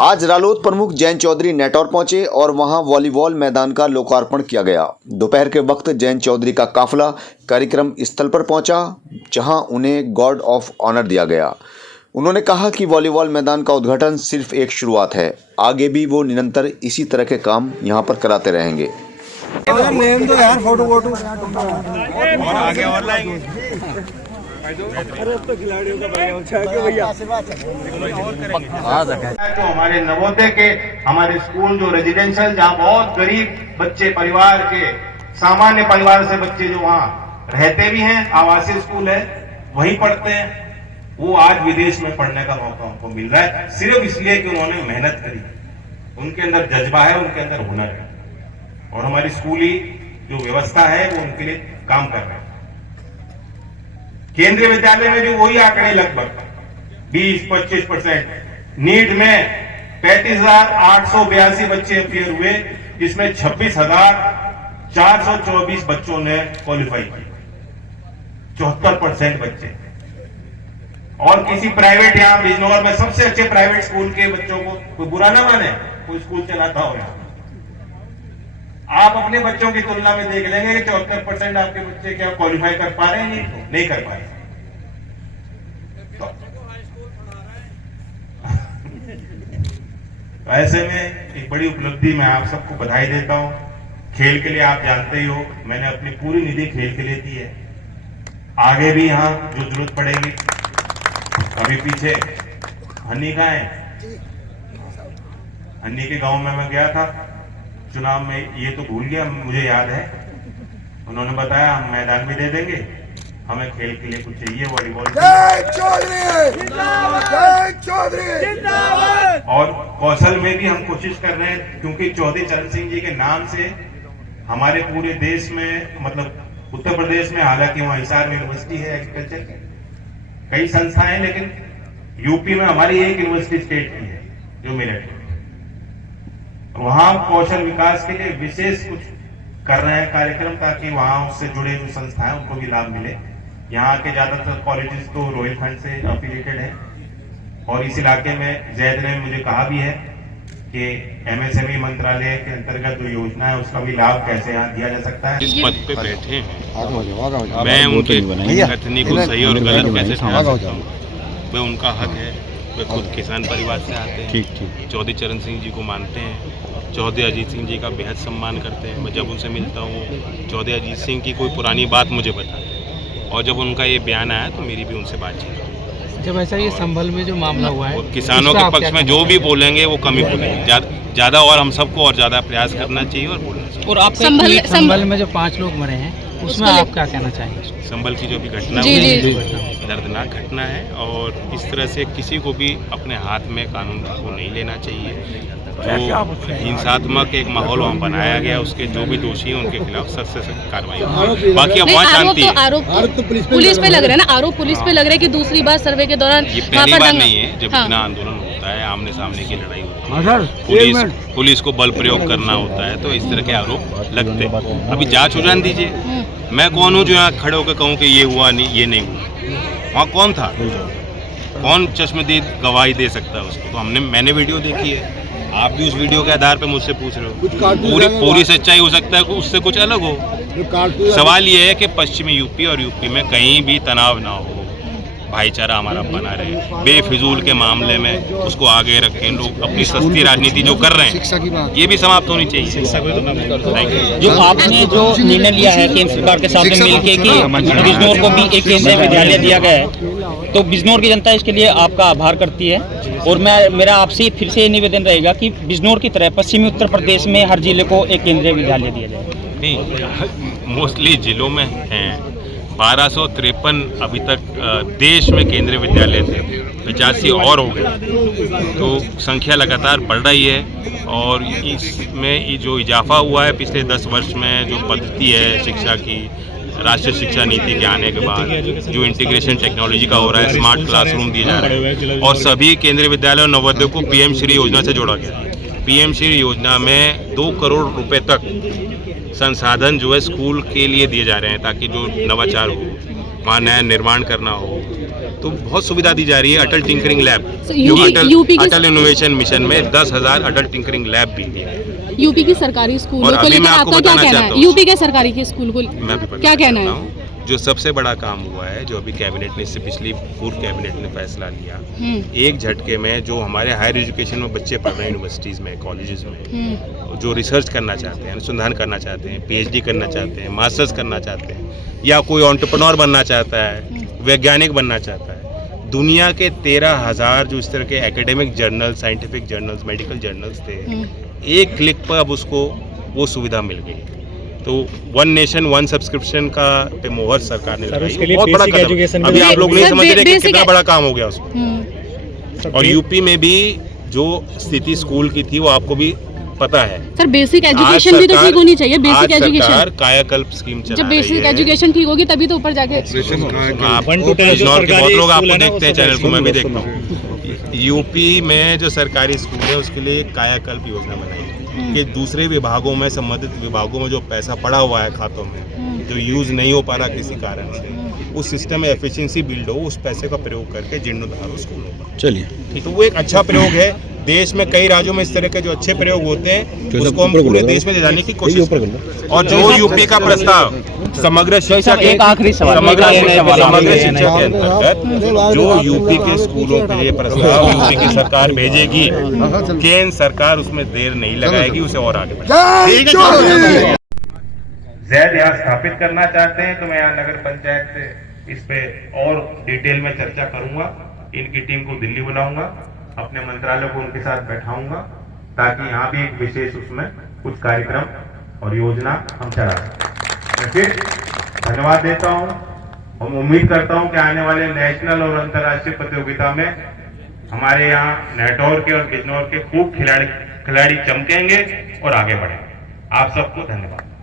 आज रालोद प्रमुख जयंत चौधरी नेटौर पहुंचे और वहां वॉलीबॉल मैदान का लोकार्पण किया गया। दोपहर के वक्त जयंत चौधरी का काफिला कार्यक्रम स्थल पर पहुंचा, जहां उन्हें गार्ड ऑफ ऑनर दिया गया। उन्होंने कहा कि वॉलीबॉल मैदान का उद्घाटन सिर्फ एक शुरुआत है, आगे भी वो निरंतर इसी तरह के काम यहां पर कराते रहेंगे। नेम दो यार, फोटो और आगे और लाएंगे। तो खिलाड़ियों का भैया तो हमारे नवोदय के हमारे स्कूल जो रेजिडेंशियल, जहाँ बहुत गरीब बच्चे परिवार के, सामान्य परिवार से बच्चे जो वहाँ रहते भी हैं, आवासीय स्कूल है, वहीं पढ़ते हैं, वो आज विदेश में पढ़ने का मौका उनको मिल रहा है, सिर्फ इसलिए कि उन्होंने मेहनत करी, उनके अंदर जज्बा है, उनके अंदर हुनर है, और हमारी स्कूली जो व्यवस्था है वो उनके लिए काम कर रहा है। केंद्रीय विद्यालय में भी वही आंकड़े लगभग 20-25%। नीट में 35,882 बच्चे अपियर हुए, जिसमें 26,424 बच्चों ने क्वालिफाई किया, 74% बच्चे। और किसी प्राइवेट, यहाँ बिजनौर में सबसे अच्छे प्राइवेट स्कूल के बच्चों को कोई बुरा ना माने, कोई स्कूल चलाता हो यहाँ, आप अपने बच्चों की तुलना में देख लेंगे कि 74% आपके बच्चे क्या क्वालिफाई कर पा रहे हैं, नहीं कर पा रहे। तो ऐसे में एक बड़ी उपलब्धि, मैं आप सबको बधाई देता हूं। खेल के लिए आप जानते ही हो, मैंने अपनी पूरी निधि खेल के लिए दी है, आगे भी यहां जो जरूरत पड़ेगी। अभी पीछे हन्नी का है, हन्नी के गांव में मैं गया था चुनाव में, ये तो भूल गया, मुझे याद है, उन्होंने बताया हम मैदान भी दे देंगे, हमें खेल के लिए कुछ चाहिए, वॉलीबॉल। और कौशल में भी हम कोशिश कर रहे हैं, क्योंकि चौधरी चरण सिंह जी के नाम से हमारे पूरे देश में, मतलब उत्तर प्रदेश में, हालांकि वहां हिसार में यूनिवर्सिटी है एग्रीकल्चर की, कई संस्थाएं, लेकिन यूपी में हमारी एक यूनिवर्सिटी स्टेट की है जो मेरठ, वहां कौशल विकास के लिए विशेष कुछ कर रहे हैं कार्यक्रम, ताकि वहां उससे जुड़े जो संस्थाएं उनको भी लाभ मिले। यहाँ के ज्यादातर कॉलेजेस तो रोहिलखंड से एफिलिएटेड है, और इस इलाके में जैद ने मुझे कहा भी है कि एमएसएमई मंत्रालय के अंतर्गत जो योजना है उसका भी लाभ कैसे यहाँ दिया जा सकता है। जिस पद पे बैठे हैं मैं उनके कथनी को सही और गलत कैसे समझ सकता हूँ, वह उनका हक है, वे खुद किसान परिवार से आते हैं, चौधरी चरण सिंह जी को मानते हैं, चौधरी अजीत सिंह जी का बेहद सम्मान करते हैं। मैं जब उनसे मिलता हूँ, चौधरी अजीत सिंह की कोई पुरानी बात मुझे बताते हैं, और जब उनका ये बयान आया तो मेरी भी उनसे बातचीत हुई। जब ऐसा ये संभल में जो मामला हुआ है, किसानों के पक्ष में जो भी बोलेंगे वो कम ही बोलेंगे, ज़्यादा, और हम सबको और ज़्यादा प्रयास करना चाहिए और बोलना चाहिए। और आप संभल में जो 5 लोग मरे हैं, उसमें आप क्या कहना चाहेंगे? संभल की जो भी घटना है दर्दनाक घटना है, और इस तरह से किसी को भी अपने हाथ में कानून को नहीं लेना चाहिए। जो हिंसात्मक एक माहौल वहाँ बनाया गया, उसके जो भी दोषी हैं उनके खिलाफ सख्त से सख्त कार्रवाई होगी। बाकी अब वहाँ शांति है। आरोप पुलिस पे लग रहा है ना, आरोप पुलिस पे लग रहा है कि दूसरी बार सर्वे के दौरान ये पहली बार नहीं है जब इतना आंदोलन होता है, आमने सामने की लड़ाई होती है, पुलिस को बल प्रयोग करना होता है, तो इस तरह के आरोप लगते हैं। अभी जांच हो जाने दीजिए। मैं कौन हूँ जो यहाँ खड़े होकर कहूँ कि ये हुआ नहीं, ये नहीं हुआ? वहाँ कौन था? कौन चश्मदीद गवाही दे सकता है उसको? तो मैंने वीडियो देखी है, आप भी उस वीडियो के आधार पे मुझसे पूछ रहे हो। पूरी सच्चाई हो सकता है कि उससे कुछ अलग हो। सवाल ये है कि पश्चिमी यूपी और यूपी में कहीं भी तनाव ना हो, भाईचारा हमारा बना रहे, बेफिजूल के मामले में उसको आगे रखें। लोग अपनी सस्ती राजनीति जो कर रहे हैं, ये भी समाप्त होनी चाहिए। जो आपने जो निर्णय लिया है केंद्र सरकार के साथ मिलकर कि बिजनौर को भी एक केंद्रीय विद्यालय दिया गया है, तो बिजनौर की जनता इसके लिए आपका आभार करती है। और मेरा आपसे फिर से निवेदन रहेगा कि बिजनौर की तरह पश्चिमी उत्तर प्रदेश में हर जिले को एक केंद्रीय विद्यालय दिया जाए। नहीं, मोस्टली जिलों में हैं। 1253 अभी तक देश में केंद्रीय विद्यालय थे, 85 और हो गए, तो संख्या लगातार बढ़ रही है। और इसमें जो इजाफा हुआ है पिछले 10 वर्ष में, जो पद्धति है शिक्षा की, राष्ट्रीय शिक्षा नीति के आने के बाद जो इंटीग्रेशन टेक्नोलॉजी का हो रहा है, स्मार्ट क्लासरूम दिए जा रहे हैं, और सभी केंद्रीय विद्यालय और नवोदय को पीएम श्री योजना से जोड़ा गया है। पीएम श्री योजना में 2 करोड़ रुपए तक संसाधन जो है स्कूल के लिए दिए जा रहे हैं, ताकि जो नवाचार हो, वहाँ नया निर्माण करना हो, तो बहुत सुविधा दी जा रही है। अटल टिंकरिंग लैब, यूपी की अटल इनोवेशन मिशन में 10,000 अटल टिंकरिंग लैब भी दिए हैं। यूपी की सरकारी स्कूलों और को अभी लेकर मैं आपको आपका क्या बताना कहना चाहता है? हूँ। यूपी के सरकारी के स्कूल को मैं भी क्या कहना बताना है? चाहता हूँ। जो सबसे बड़ा काम हुआ है, जो अभी कैबिनेट ने, इससे पिछली पूर्व कैबिनेट ने फैसला लिया, एक झटके में जो हमारे हायर एजुकेशन में बच्चे पढ़ रहे हैं, यूनिवर्सिटीज़ में, कॉलेजेस में, जो रिसर्च करना चाहते हैं, अनुसंधान करना चाहते हैं, पीएचडी करना चाहते हैं, मास्टर्स करना चाहते हैं, या कोई एंटरप्रेन्योर बनना चाहता है, वैज्ञानिक बनना चाहता है, दुनिया के 13,000 जो इस तरह के academic journal, scientific journals, medical journals थे, एक क्लिक पर अब उसको वो सुविधा मिल गई। तो वन नेशन वन सब्सक्रिप्शन का पे मोहर सरकार ने लगाई, बहुत बड़ा कदम। अभी आप लोग नहीं समझ रहे कि कितना बड़ा काम हो गया उसको। और यूपी में भी जो स्थिति स्कूल की थी वो आपको भी पता है। सर बेसिक एजुकेशन भी तो ठीक होनी चाहिए। बेसिक एजुकेशन, कायाकल्प स्कीम चला जब बेसिक एजुकेशन ठीक होगी तभी तो ऊपर जाके। बिजनौर के बहुत लोग आपको देखते हैं चैनल को, मैं भी देखता हूँ। यूपी में जो सरकारी स्कूल है उसके लिए कायाकल्प योजना बनाई कि दूसरे विभागों में, संबंधित विभागों में जो पैसा पड़ा हुआ है खातों में, जो यूज नहीं हो पा रहा किसी कारण से, उस सिस्टम में एफिशिएंसी बिल्ड हो, उस पैसे का प्रयोग करके जीर्णोद्धार स्कूलों पर। चलिए, तो वो एक अच्छा प्रयोग है। देश में कई राज्यों में इस तरह के जो अच्छे प्रयोग होते हैं उसको हम पूरे देश में ले जाने की कोशिश करें। और जो यूपी का प्रस्ताव समग्र शिक्षा के अंतर्गत, जो यूपी के स्कूलों के लिए प्रस्ताव यूपी की सरकार भेजेगी, केंद्र सरकार उसमें देर नहीं लगाएगी, उसे और आगे बढ़ाएगी। जैद यहाँ स्थापित करना चाहते हैं तो मैं यहाँ नगर पंचायत से इस पे और डिटेल में चर्चा करूंगा। इनकी टीम को दिल्ली बुलाऊंगा, अपने मंत्रालय को उनके साथ बैठाऊंगा, ताकि यहाँ भी एक विशेष उसमें कुछ कार्यक्रम और योजना हम चला सकें। मैं फिर धन्यवाद देता हूँ और उम्मीद करता हूँ कि आने वाले नेशनल और अंतर्राष्ट्रीय प्रतियोगिता में हमारे यहाँ नेटौर के और बिजनौर के खूब खिलाड़ी चमकेंगे और आगे बढ़ेंगे। आप सबको धन्यवाद।